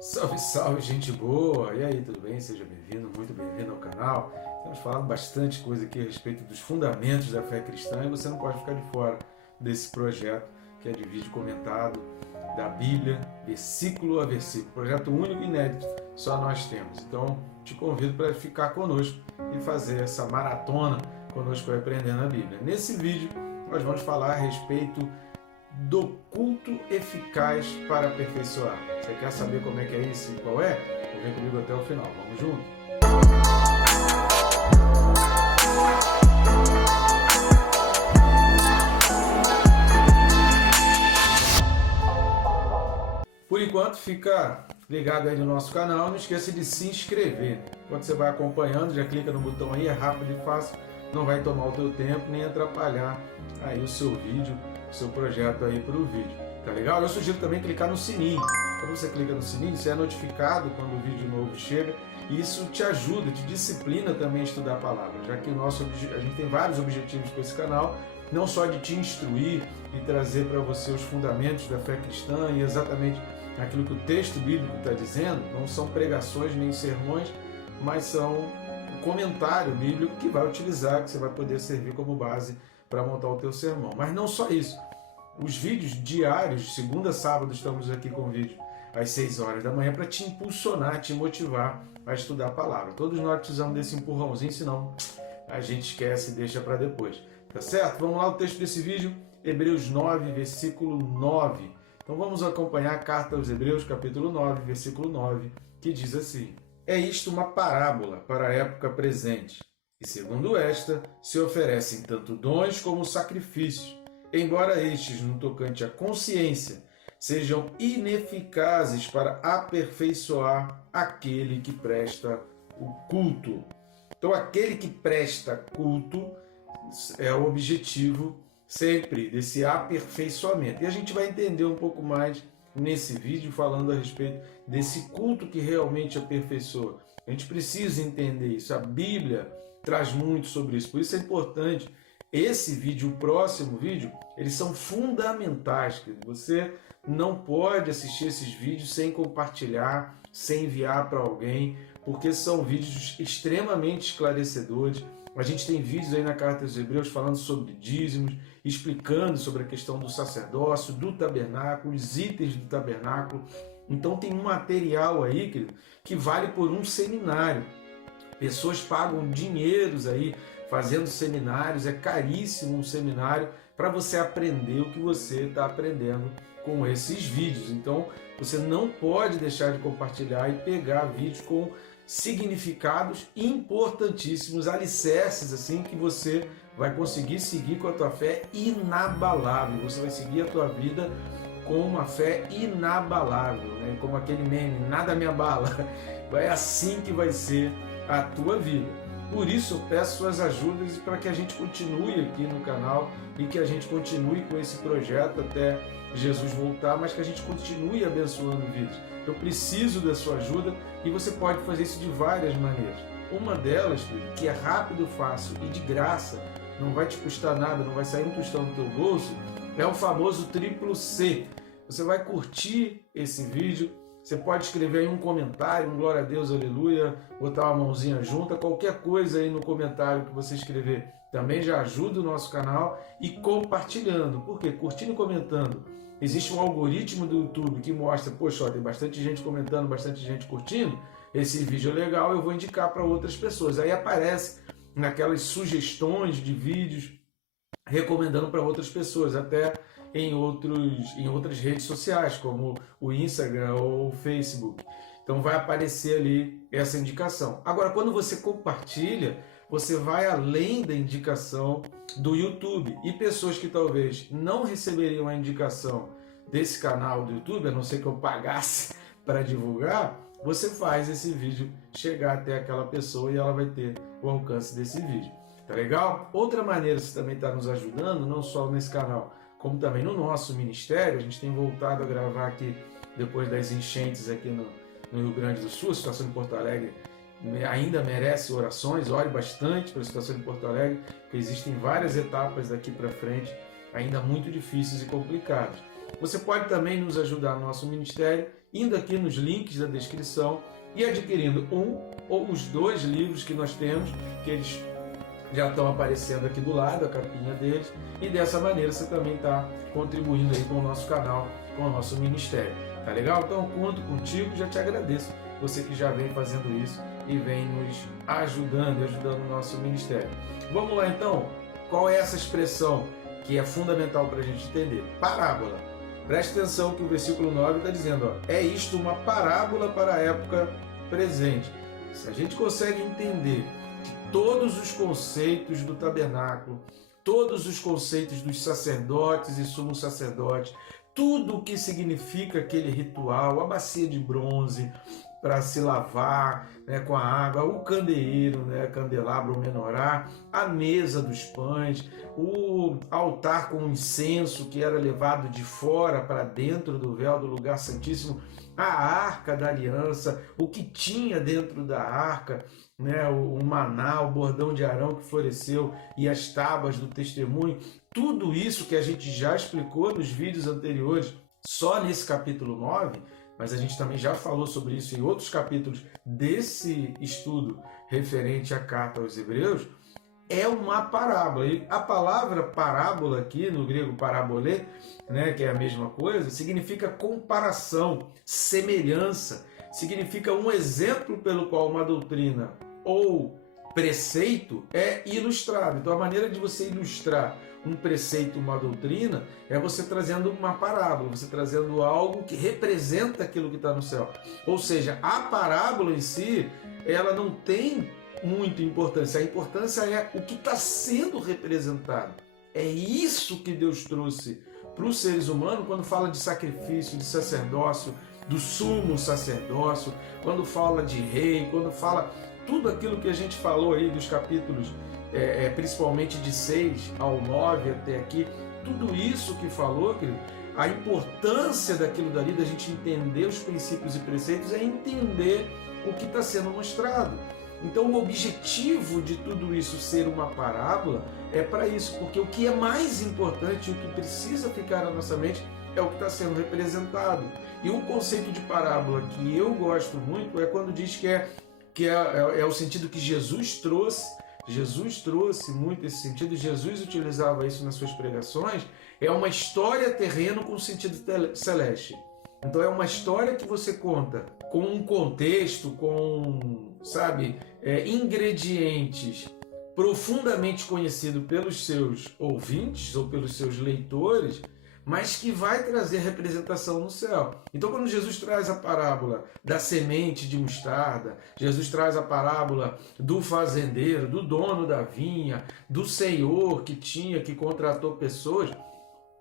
Salve, salve, gente boa! E aí, tudo bem? Seja bem-vindo, muito bem-vindo ao canal. Temos falado bastante coisa aqui a respeito dos fundamentos da fé cristã e você não pode ficar de fora desse projeto que é de vídeo comentado da Bíblia, versículo a versículo. Projeto único e inédito, só nós temos. Então, te convido para ficar conosco e fazer essa maratona conosco aprendendo a Bíblia. Nesse vídeo, nós vamos falar a respeito do culto eficaz para aperfeiçoar. Você quer saber como é que é isso e qual é? Então vem comigo até o final. Vamos junto? Por enquanto, fica ligado aí no nosso canal. Não esqueça de se inscrever. Quando você vai acompanhando, já clica no botão aí, é rápido e fácil. Não vai tomar o teu tempo, nem atrapalhar aí o seu vídeo, o seu projeto aí para o vídeo. Tá legal? Eu sugiro também clicar no sininho. Quando você clica no sininho, você é notificado quando o vídeo novo chega. E isso te ajuda, te disciplina também a estudar a palavra. Já que a gente tem vários objetivos com esse canal. Não só de te instruir e trazer para você os fundamentos da fé cristã e exatamente aquilo que o texto bíblico está dizendo. Não são pregações nem sermões, mas são um comentário bíblico que vai utilizar, que você vai poder servir como base para montar o teu sermão. Mas não só isso. Os vídeos diários, de segunda a sábado, estamos aqui com vídeo às 6 horas da manhã para te impulsionar, te motivar a estudar a palavra. Todos nós precisamos desse empurrãozinho, senão a gente esquece e deixa para depois. Tá certo? Vamos lá, o texto desse vídeo, Hebreus 9, versículo 9. Então vamos acompanhar a carta aos Hebreus, capítulo 9, versículo 9, que diz assim: É isto uma parábola para a época presente, e segundo esta, se oferecem tanto dons como sacrifícios, embora estes, no tocante à consciência, sejam ineficazes para aperfeiçoar aquele que presta o culto. Então, aquele que presta culto é o objetivo sempre desse aperfeiçoamento. E a gente vai entender um pouco mais nesse vídeo falando a respeito desse culto que realmente aperfeiçoa. A gente precisa entender isso. A Bíblia traz muito sobre isso. Por isso é importante esse vídeo, o próximo vídeo, eles são fundamentais. Você não pode assistir esses vídeos sem compartilhar, sem enviar para alguém, porque são vídeos extremamente esclarecedores. A gente tem vídeos aí na Carta aos Hebreus falando sobre dízimos, explicando sobre a questão do sacerdócio, do tabernáculo, os itens do tabernáculo. Então tem um material aí, querido, que vale por um seminário. Pessoas pagam dinheiros aí fazendo seminários, é caríssimo um seminário para você aprender o que você está aprendendo com esses vídeos. Então você não pode deixar de compartilhar e pegar vídeos com significados importantíssimos, alicerces assim que você vai conseguir seguir com a tua fé inabalável. Você vai seguir a tua vida com uma fé inabalável, né? Como aquele meme, nada me abala. É assim que vai ser a tua vida. Por isso eu peço suas ajudas para que a gente continue aqui no canal e que a gente continue com esse projeto até Jesus voltar, mas que a gente continue abençoando vidas. Eu preciso da sua ajuda e você pode fazer isso de várias maneiras. Uma delas, que é rápido, fácil e de graça, não vai te custar nada, não vai sair um tostão do teu bolso, é o famoso triplo C. Você vai curtir esse vídeo, você pode escrever aí um comentário, um glória a Deus, aleluia, botar uma mãozinha junta, qualquer coisa aí no comentário que você escrever também já ajuda o nosso canal, e compartilhando. Por quê? Curtindo e comentando. Existe um algoritmo do YouTube que mostra, poxa, ó, tem bastante gente comentando, bastante gente curtindo, esse vídeo é legal, eu vou indicar para outras pessoas. Aí aparece naquelas sugestões de vídeos, recomendando para outras pessoas, até em outras redes sociais, como o Instagram ou o Facebook. Então vai aparecer ali essa indicação. Agora, quando você compartilha, você vai além da indicação do YouTube. E pessoas que talvez não receberiam a indicação desse canal do YouTube, a não ser que eu pagasse para divulgar, você faz esse vídeo chegar até aquela pessoa e ela vai ter o alcance desse vídeo. Tá legal? Outra maneira que você também está nos ajudando, não só nesse canal, como também no nosso ministério. A gente tem voltado a gravar aqui depois das enchentes aqui no Rio Grande do Sul. A situação em Porto Alegre ainda merece orações, ore bastante para a situação em Porto Alegre, porque existem várias etapas daqui para frente ainda muito difíceis e complicadas. Você pode também nos ajudar no nosso ministério, indo aqui nos links da descrição e adquirindo um ou os 2 livros que nós temos, que eles já estão aparecendo aqui do lado, a capinha deles, e dessa maneira você também está contribuindo aí com o nosso canal, com o nosso ministério. Tá legal? Então conto contigo, já te agradeço, você que já vem fazendo isso e vem nos ajudando o nosso ministério. Vamos lá então, qual é essa expressão que é fundamental para a gente entender? Parábola. Preste atenção que o versículo 9 está dizendo, ó, é isto uma parábola para a época presente. Se a gente consegue entender que todos os conceitos do tabernáculo, todos os conceitos dos sacerdotes e sumos sacerdotes, tudo o que significa aquele ritual, a bacia de bronze para se lavar, né, com a água, o candeeiro, né, candelabro ou menorá, a mesa dos pães, o altar com incenso que era levado de fora para dentro do véu do lugar santíssimo, a arca da aliança, o que tinha dentro da arca, né, o maná, o bordão de Arão que floresceu e as tábuas do testemunho, tudo isso que a gente já explicou nos vídeos anteriores, só nesse capítulo 9, mas a gente também já falou sobre isso em outros capítulos desse estudo referente à carta aos Hebreus, é uma parábola. E a palavra parábola aqui, no grego parabolê, né, que é a mesma coisa, significa comparação, semelhança, significa um exemplo pelo qual uma doutrina ou preceito é ilustrado. Então a maneira de você ilustrar um preceito, uma doutrina, é você trazendo uma parábola, você trazendo algo que representa aquilo que está no céu. Ou seja, a parábola em si, ela não tem muita importância. A importância é o que está sendo representado. É isso que Deus trouxe para os seres humanos quando fala de sacrifício, de sacerdócio, do sumo sacerdócio, quando fala de rei, quando fala tudo aquilo que a gente falou aí dos capítulos principalmente de 6 ao 9 até aqui, tudo isso que falou, querido, a importância daquilo dali, da gente entender os princípios e preceitos, é entender o que está sendo mostrado. Então o objetivo de tudo isso ser uma parábola é para isso, porque o que é mais importante, o que precisa ficar na nossa mente, é o que está sendo representado. E o conceito de parábola que eu gosto muito é quando diz que é o sentido que Jesus trouxe. Jesus trouxe muito esse sentido, Jesus utilizava isso nas suas pregações, é uma história terrena com sentido celeste. Então é uma história que você conta com um contexto, com, ingredientes profundamente conhecidos pelos seus ouvintes ou pelos seus leitores, mas que vai trazer representação no céu. Então, quando Jesus traz a parábola da semente de mostarda, Jesus traz a parábola do fazendeiro, do dono da vinha, do senhor que contratou pessoas,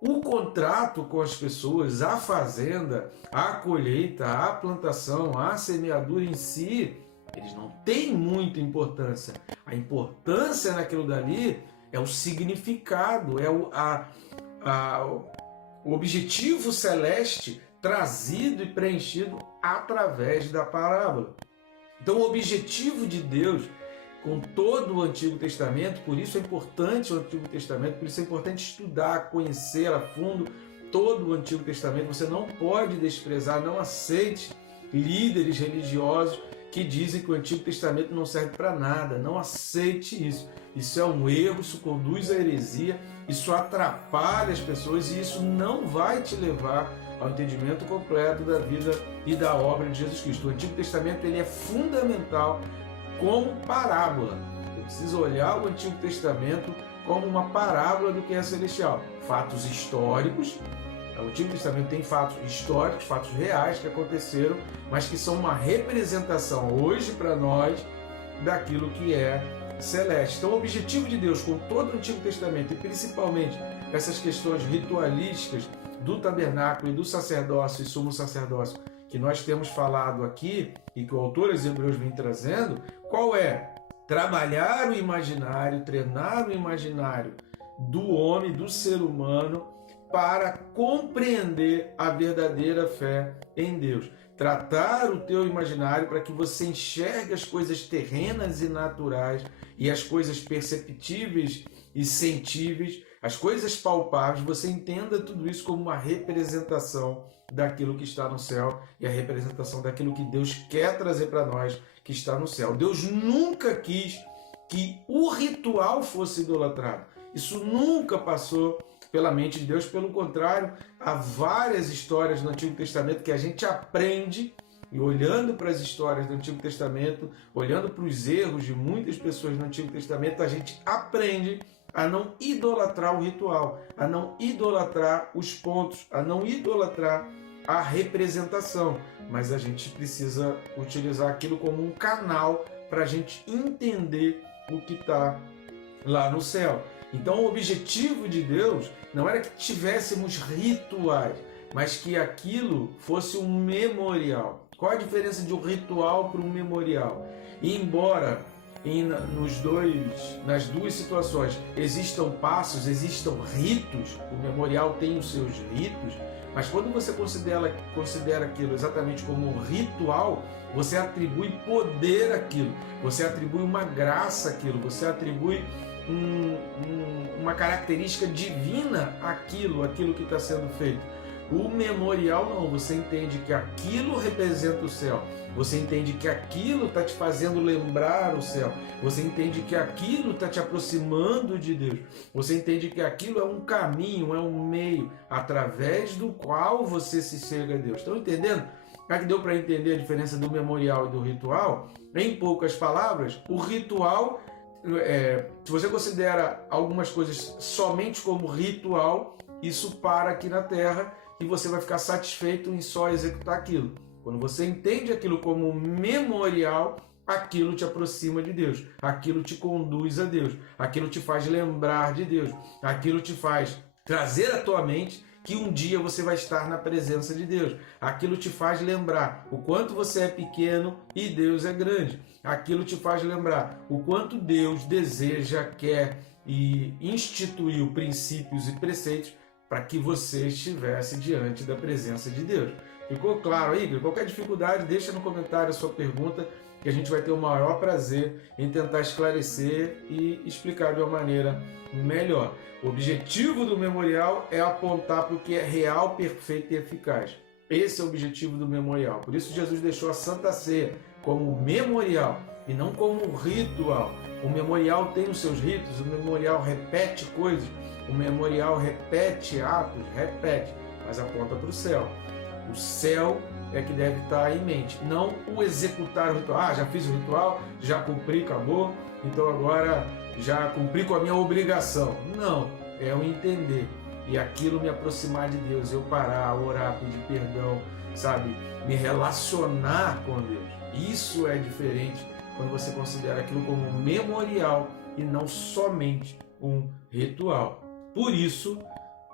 o contrato com as pessoas, a fazenda, a colheita, a plantação, a semeadura em si, eles não têm muita importância. A importância naquilo dali é o significado, é o objetivo celeste trazido e preenchido através da parábola. Então, o objetivo de Deus com todo o Antigo Testamento, por isso é importante o Antigo Testamento, por isso é importante estudar, conhecer a fundo todo o Antigo Testamento. Você não pode desprezar, não aceite líderes religiosos que dizem que o Antigo Testamento não serve para nada. Não aceite isso. Isso é um erro, isso conduz à heresia, isso atrapalha as pessoas e isso não vai te levar ao entendimento completo da vida e da obra de Jesus Cristo. O Antigo Testamento ele é fundamental como parábola. Você precisa olhar o Antigo Testamento como uma parábola do que é celestial. Fatos históricos. O Antigo Testamento tem fatos históricos, fatos reais que aconteceram, mas que são uma representação hoje para nós daquilo que é celeste. Então o objetivo de Deus com todo o Antigo Testamento, e principalmente essas questões ritualísticas do tabernáculo e do sacerdócio e sumo sacerdócio, que nós temos falado aqui e que o autor aos Hebreus vem trazendo, qual é? Trabalhar o imaginário, treinar o imaginário do homem, do ser humano, para compreender a verdadeira fé em Deus. Tratar o teu imaginário para que você enxergue as coisas terrenas e naturais e as coisas perceptíveis e sentíveis as coisas palpáveis, você entenda tudo isso como uma representação daquilo que está no céu e a representação daquilo que Deus quer trazer para nós que está no céu. Deus nunca quis que o ritual fosse idolatrado. Isso nunca passou pela mente de Deus, pelo contrário, há várias histórias no Antigo Testamento que a gente aprende, e olhando para as histórias do Antigo Testamento, olhando para os erros de muitas pessoas no Antigo Testamento, a gente aprende a não idolatrar o ritual, a não idolatrar os pontos, a não idolatrar a representação, mas a gente precisa utilizar aquilo como um canal para a gente entender o que está lá no céu. Então o objetivo de Deus não era que tivéssemos rituais, mas que aquilo fosse um memorial. Qual a diferença de um ritual para um memorial? E embora nas duas situações existam passos, existam ritos, o memorial tem os seus ritos, mas quando você considera aquilo exatamente como um ritual, você atribui poder àquilo, você atribui uma graça àquilo, você atribui uma característica divina àquilo que está sendo feito. O memorial não, você entende que aquilo representa o céu, você entende que aquilo está te fazendo lembrar o céu, você entende que aquilo está te aproximando de Deus, você entende que aquilo é um caminho, é um meio através do qual você se chega a Deus. Estão entendendo? Já que deu para entender a diferença do memorial e do ritual, em poucas palavras, o ritual, se você considera algumas coisas somente como ritual, isso para aqui na Terra e você vai ficar satisfeito em só executar aquilo. Quando você entende aquilo como memorial, aquilo te aproxima de Deus, aquilo te conduz a Deus, aquilo te faz lembrar de Deus, aquilo te faz trazer à tua mente que um dia você vai estar na presença de Deus. Aquilo te faz lembrar o quanto você é pequeno e Deus é grande. Aquilo te faz lembrar o quanto Deus deseja, quer e instituiu princípios e preceitos para que você estivesse diante da presença de Deus. Ficou claro aí? Qualquer dificuldade, deixa no comentário a sua pergunta, que a gente vai ter o maior prazer em tentar esclarecer e explicar de uma maneira melhor. O objetivo do memorial é apontar para o que é real, perfeito e eficaz. Esse é o objetivo do memorial. Por isso Jesus deixou a Santa Ceia como memorial e não como ritual. O memorial tem os seus ritos, o memorial repete coisas, o memorial repete atos, mas aponta para o céu. O céu é que deve estar em mente, não o executar o ritual. Já fiz o ritual, já cumpri, acabou, então agora já cumpri com a minha obrigação. Não, é o entender e aquilo me aproximar de Deus, eu parar, orar, pedir perdão, sabe? Me relacionar com Deus. Isso é diferente quando você considera aquilo como um memorial e não somente um ritual. Por isso,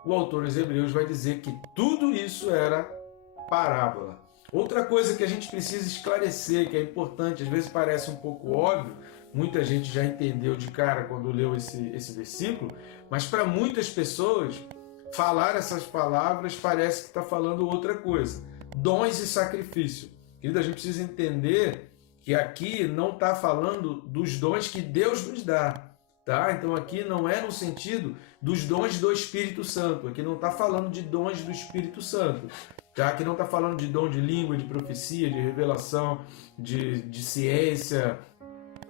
o autor dos Hebreus vai dizer que tudo isso era parábola. Outra coisa que a gente precisa esclarecer, que é importante, às vezes parece um pouco óbvio, muita gente já entendeu de cara quando leu esse versículo, mas para muitas pessoas, falar essas palavras parece que está falando outra coisa. Dons e sacrifício. Querido, a gente precisa entender que aqui não está falando dos dons que Deus nos dá. Tá? Então aqui não é no sentido dos dons do Espírito Santo. Aqui não está falando de dons do Espírito Santo. Tá? Aqui não está falando de dom de língua, de profecia, de revelação, de ciência,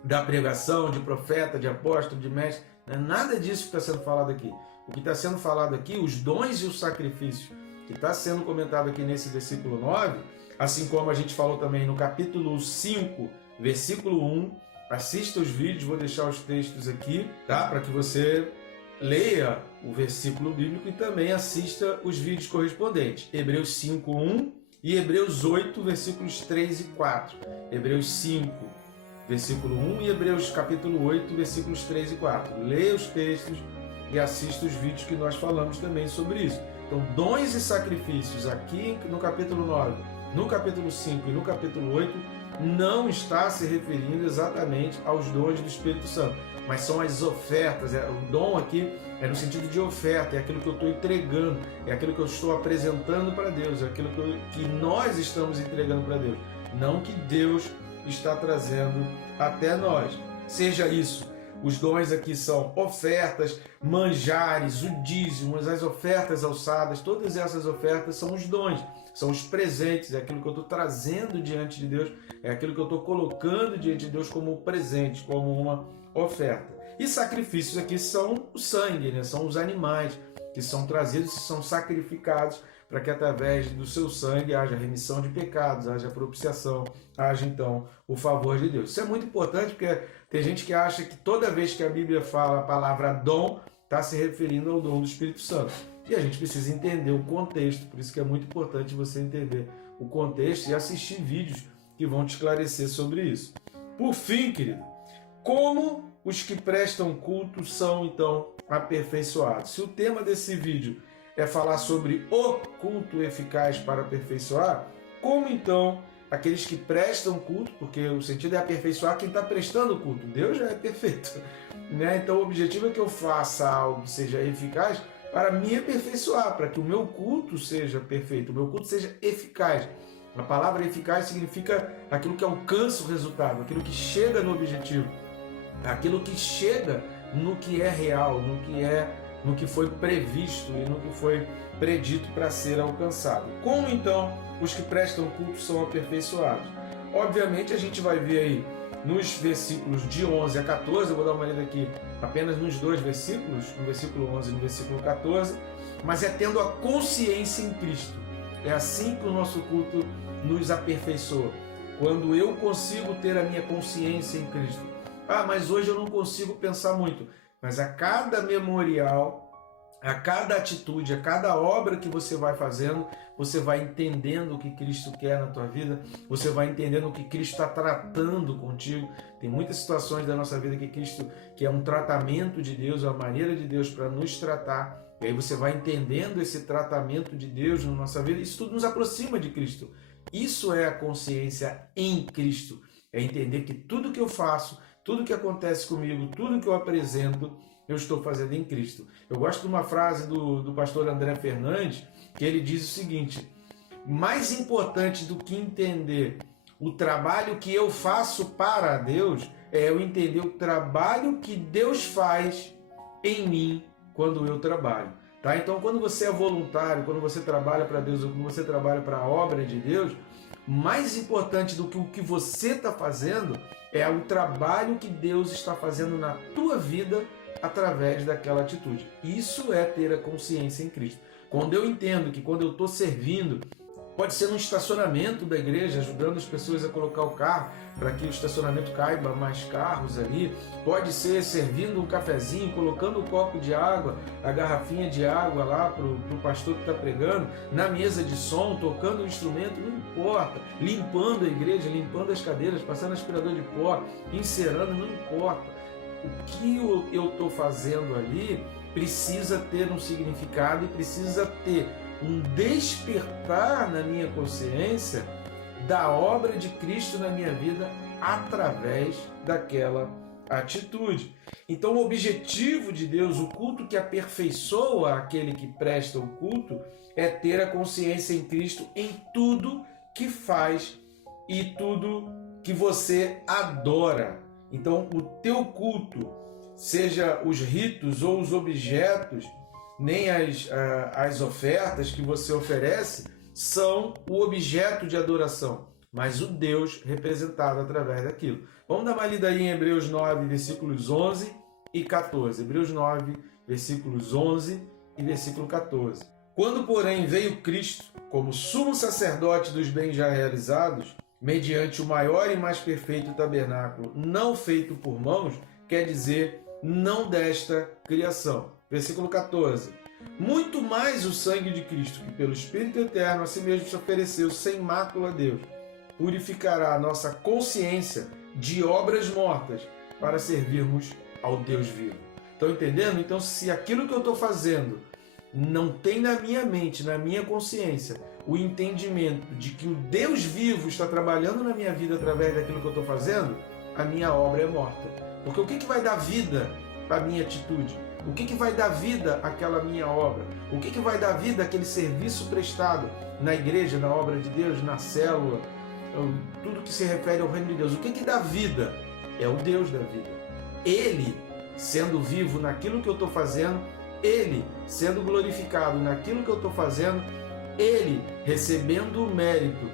da pregação, de profeta, de apóstolo, de mestre. Não é nada disso que está sendo falado aqui. O que está sendo falado aqui, os dons e o sacrifício, que está sendo comentado aqui nesse versículo 9, assim como a gente falou também no capítulo 5, versículo 1, assista os vídeos, vou deixar os textos aqui, tá? Para que você leia o versículo bíblico e também assista os vídeos correspondentes. Hebreus 5:1 e Hebreus 8, versículos 3 e 4. Hebreus 5, versículo 1 e Hebreus capítulo 8, versículos 3 e 4. Leia os textos e assista os vídeos que nós falamos também sobre isso. Então, dons e sacrifícios aqui no capítulo 9, no capítulo 5 e no capítulo 8 não está se referindo exatamente aos dons do Espírito Santo, mas são as ofertas. O dom aqui é no sentido de oferta, é aquilo que eu estou entregando, é aquilo que eu estou apresentando para Deus, é aquilo que nós estamos entregando para Deus, não que Deus está trazendo até nós. Seja isso Os dons aqui são ofertas, manjares, o dízimo, as ofertas alçadas, todas essas ofertas são os dons, são os presentes, é aquilo que eu estou trazendo diante de Deus, é aquilo que eu estou colocando diante de Deus como presente, como uma oferta. E sacrifícios aqui são o sangue, né? São os animais que são trazidos e são sacrificados para que através do seu sangue haja remissão de pecados, haja propiciação, haja então o favor de Deus. Isso é muito importante porque tem gente que acha que toda vez que a Bíblia fala a palavra dom, está se referindo ao dom do Espírito Santo. E a gente precisa entender o contexto, por isso que é muito importante você entender o contexto e assistir vídeos que vão te esclarecer sobre isso. Por fim, querido, como os que prestam culto são então aperfeiçoados? Se o tema desse vídeo é falar sobre o culto eficaz para aperfeiçoar, como então aqueles que prestam culto, porque o sentido é aperfeiçoar quem está prestando culto, Deus já é perfeito, né? Então o objetivo é que eu faça algo que seja eficaz para me aperfeiçoar, para que o meu culto seja perfeito, o meu culto seja eficaz. A palavra eficaz significa aquilo que alcança o resultado, aquilo que chega no objetivo, aquilo que chega no que é real, no que foi previsto e no que foi predito para ser alcançado. Como então os que prestam culto são aperfeiçoados? Obviamente a gente vai ver aí nos versículos de 11 a 14, eu vou dar uma olhada aqui apenas nos dois versículos, no versículo 11 e no versículo 14, mas é tendo a consciência em Cristo. É assim que o nosso culto nos aperfeiçoa. Quando eu consigo ter a minha consciência em Cristo. Ah, mas hoje eu não consigo pensar muito. Mas a cada memorial, a cada atitude, a cada obra que você vai fazendo, você vai entendendo o que Cristo quer na tua vida, você vai entendendo o que Cristo está tratando contigo. Tem muitas situações da nossa vida que é um tratamento de Deus, a maneira de Deus para nos tratar. E aí você vai entendendo esse tratamento de Deus na nossa vida. Isso tudo nos aproxima de Cristo. Isso é a consciência em Cristo. É entender que tudo que eu faço, tudo que acontece comigo, tudo que eu apresento, eu estou fazendo em Cristo. Eu gosto de uma frase do pastor André Fernandes, que ele diz o seguinte: mais importante do que entender o trabalho que eu faço para Deus, é eu entender o trabalho que Deus faz em mim quando eu trabalho. Tá? Então, quando você é voluntário, quando você trabalha para Deus, ou quando você trabalha para a obra de Deus, mais importante do que o que você está fazendo é o trabalho que Deus está fazendo na tua vida através daquela atitude. Isso é ter a consciência em Cristo. Quando eu entendo que quando eu estou servindo, pode ser no estacionamento da igreja, ajudando as pessoas a colocar o carro, para que o estacionamento caiba mais carros ali. Pode ser servindo um cafezinho, colocando um copo de água, a garrafinha de água lá para o pastor que está pregando, na mesa de som, tocando o instrumento, não importa. Limpando a igreja, limpando as cadeiras, passando aspirador de pó, encerando, não importa. O que eu estou fazendo ali precisa ter um significado e precisa ter um despertar na minha consciência da obra de Cristo na minha vida através daquela atitude. Então, o objetivo de Deus, o culto que aperfeiçoa aquele que presta o culto, é ter a consciência em Cristo em tudo que faz e tudo que você adora. Então, o teu culto, seja os ritos ou os objetos, nem as ofertas que você oferece são o objeto de adoração, mas o Deus representado através daquilo. Vamos dar uma lida aí em Hebreus 9, versículos 11 e 14. Hebreus 9, versículos 11 e versículo 14. Quando, porém, veio Cristo como sumo sacerdote dos bens já realizados, mediante o maior e mais perfeito tabernáculo, não feito por mãos, quer dizer, não desta criação. Versículo 14. Muito mais o sangue de Cristo, que pelo Espírito Eterno a si mesmo se ofereceu sem mácula a Deus, purificará a nossa consciência de obras mortas para servirmos ao Deus vivo. Estão entendendo? Então, se aquilo que eu estou fazendo não tem na minha mente, na minha consciência, o entendimento de que o Deus vivo está trabalhando na minha vida através daquilo que eu estou fazendo, a minha obra é morta. Porque o que vai dar vida para a minha atitude? O que vai dar vida àquela minha obra? O que vai dar vida àquele serviço prestado na igreja, na obra de Deus, na célula, tudo que se refere ao reino de Deus? O que dá vida? É o Deus da vida. Ele sendo vivo naquilo que eu estou fazendo, Ele sendo glorificado naquilo que eu estou fazendo, Ele recebendo o mérito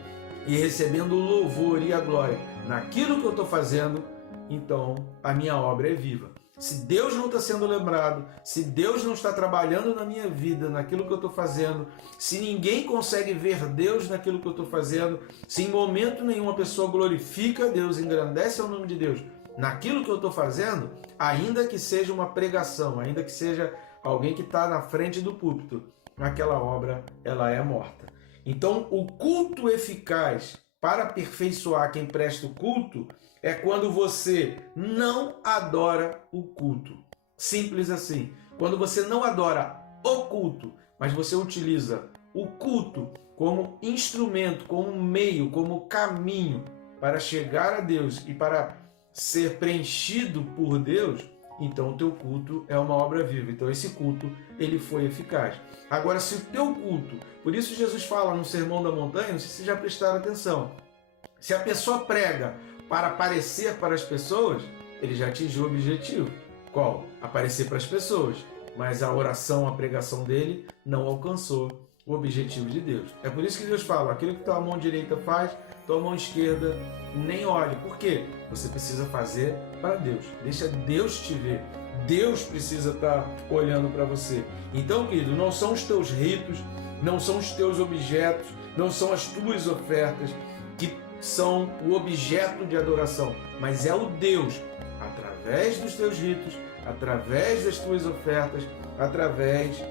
e recebendo o louvor e a glória naquilo que eu estou fazendo, então a minha obra é viva. Se Deus não está sendo lembrado, se Deus não está trabalhando na minha vida, naquilo que eu estou fazendo, se ninguém consegue ver Deus naquilo que eu estou fazendo, se em momento nenhum a pessoa glorifica a Deus, engrandece o nome de Deus naquilo que eu estou fazendo, ainda que seja uma pregação, ainda que seja alguém que está na frente do púlpito, aquela obra ela é morta. Então, o culto eficaz para aperfeiçoar quem presta o culto é quando você não adora o culto. Simples assim. Quando você não adora o culto, mas você utiliza o culto como instrumento, como meio, como caminho para chegar a Deus e para ser preenchido por Deus, então o teu culto é uma obra viva. Então esse culto, ele foi eficaz. Agora, se o teu culto, por isso Jesus fala no Sermão da Montanha, não sei se vocês já prestaram atenção, se a pessoa prega para aparecer para as pessoas, ele já atingiu o objetivo. Qual? Aparecer para as pessoas. Mas a oração, a pregação dele não alcançou o objetivo de Deus. É por isso que Deus fala, aquilo que tua mão direita faz, tua mão esquerda nem olhe. Por quê? Você precisa fazer para Deus. Deixa Deus te ver. Deus precisa estar olhando para você. Então, querido, não são os teus ritos, não são os teus objetos, não são as tuas ofertas que são o objeto de adoração, mas é o Deus, através dos teus ritos, através das tuas ofertas, através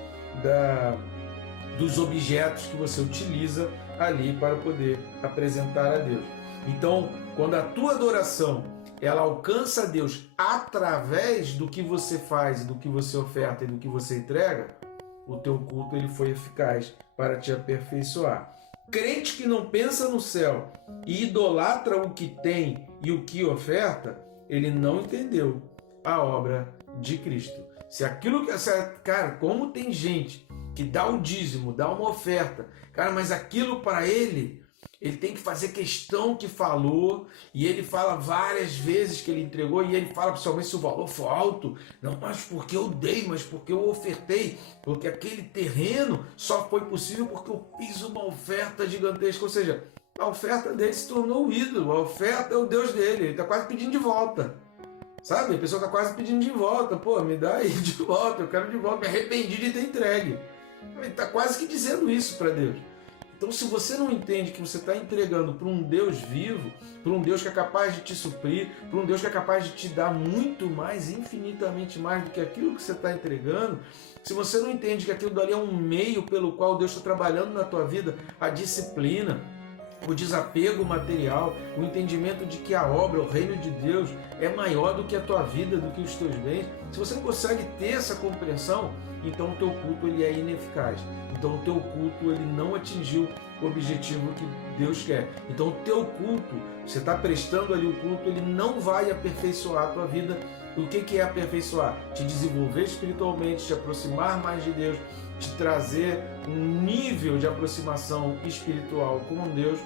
dos objetos que você utiliza ali para poder apresentar a Deus. Então, quando a tua adoração ela alcança a Deus através do que você faz, do que você oferta e do que você entrega, o teu culto ele foi eficaz para te aperfeiçoar. Crente que não pensa no céu e idolatra o que tem e o que oferta, ele não entendeu a obra de Cristo. Se aquilo que... Cara, como tem gente que dá o dízimo, dá uma oferta, cara, mas aquilo para ele tem que fazer questão que falou, e ele fala várias vezes que ele entregou, e ele fala principalmente se o valor for alto, não, mas porque eu dei, mas porque eu ofertei, porque aquele terreno só foi possível porque eu fiz uma oferta gigantesca, ou seja, a oferta dele se tornou o ídolo, a oferta é o Deus dele, ele está quase pedindo de volta, sabe? A pessoa está quase pedindo de volta, pô, me dá aí de volta, eu quero de volta, me arrependi de ter entregue. Ele está quase que dizendo isso para Deus. Então, se você não entende que você está entregando para um Deus vivo, para um Deus que é capaz de te suprir, para um Deus que é capaz de te dar muito mais, infinitamente mais do que aquilo que você está entregando, se você não entende que aquilo dali é um meio pelo qual Deus está trabalhando na tua vida, a disciplina, o desapego material, o entendimento de que a obra, o reino de Deus é maior do que a tua vida, do que os teus bens, se você não consegue ter essa compreensão, então o teu culto ele é ineficaz. Então o teu culto ele não atingiu o objetivo que Deus quer. Então o teu culto, você está prestando ali o culto, ele não vai aperfeiçoar a tua vida. O que é aperfeiçoar? Te desenvolver espiritualmente, te aproximar mais de Deus, te trazer um nível de aproximação espiritual com Deus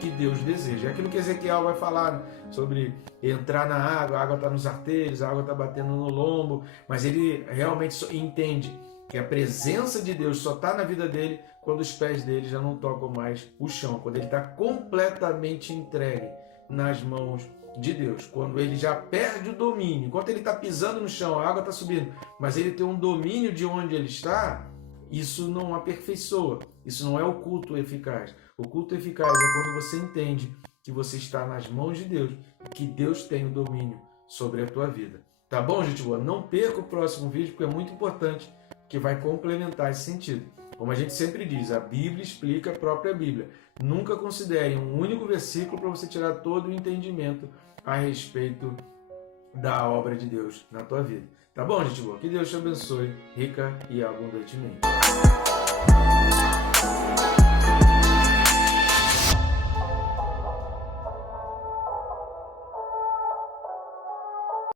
que Deus deseja. É aquilo que Ezequiel vai falar sobre entrar na água, a água está nos artérios, a água está batendo no lombo, mas ele realmente entende que a presença de Deus só está na vida dele quando os pés dele já não tocam mais o chão, quando ele está completamente entregue nas mãos de Deus, quando ele já perde o domínio, enquanto ele está pisando no chão, a água está subindo, mas ele tem um domínio de onde ele está, isso não aperfeiçoa, isso não é o culto eficaz. O culto eficaz é quando você entende que você está nas mãos de Deus, que Deus tem o domínio sobre a tua vida. Tá bom, gente boa? Não perca o próximo vídeo, porque é muito importante, que vai complementar esse sentido. Como a gente sempre diz, a Bíblia explica a própria Bíblia. Nunca considere um único versículo para você tirar todo o entendimento a respeito da obra de Deus na tua vida. Tá bom, gente boa? Que Deus te abençoe rica e abundantemente.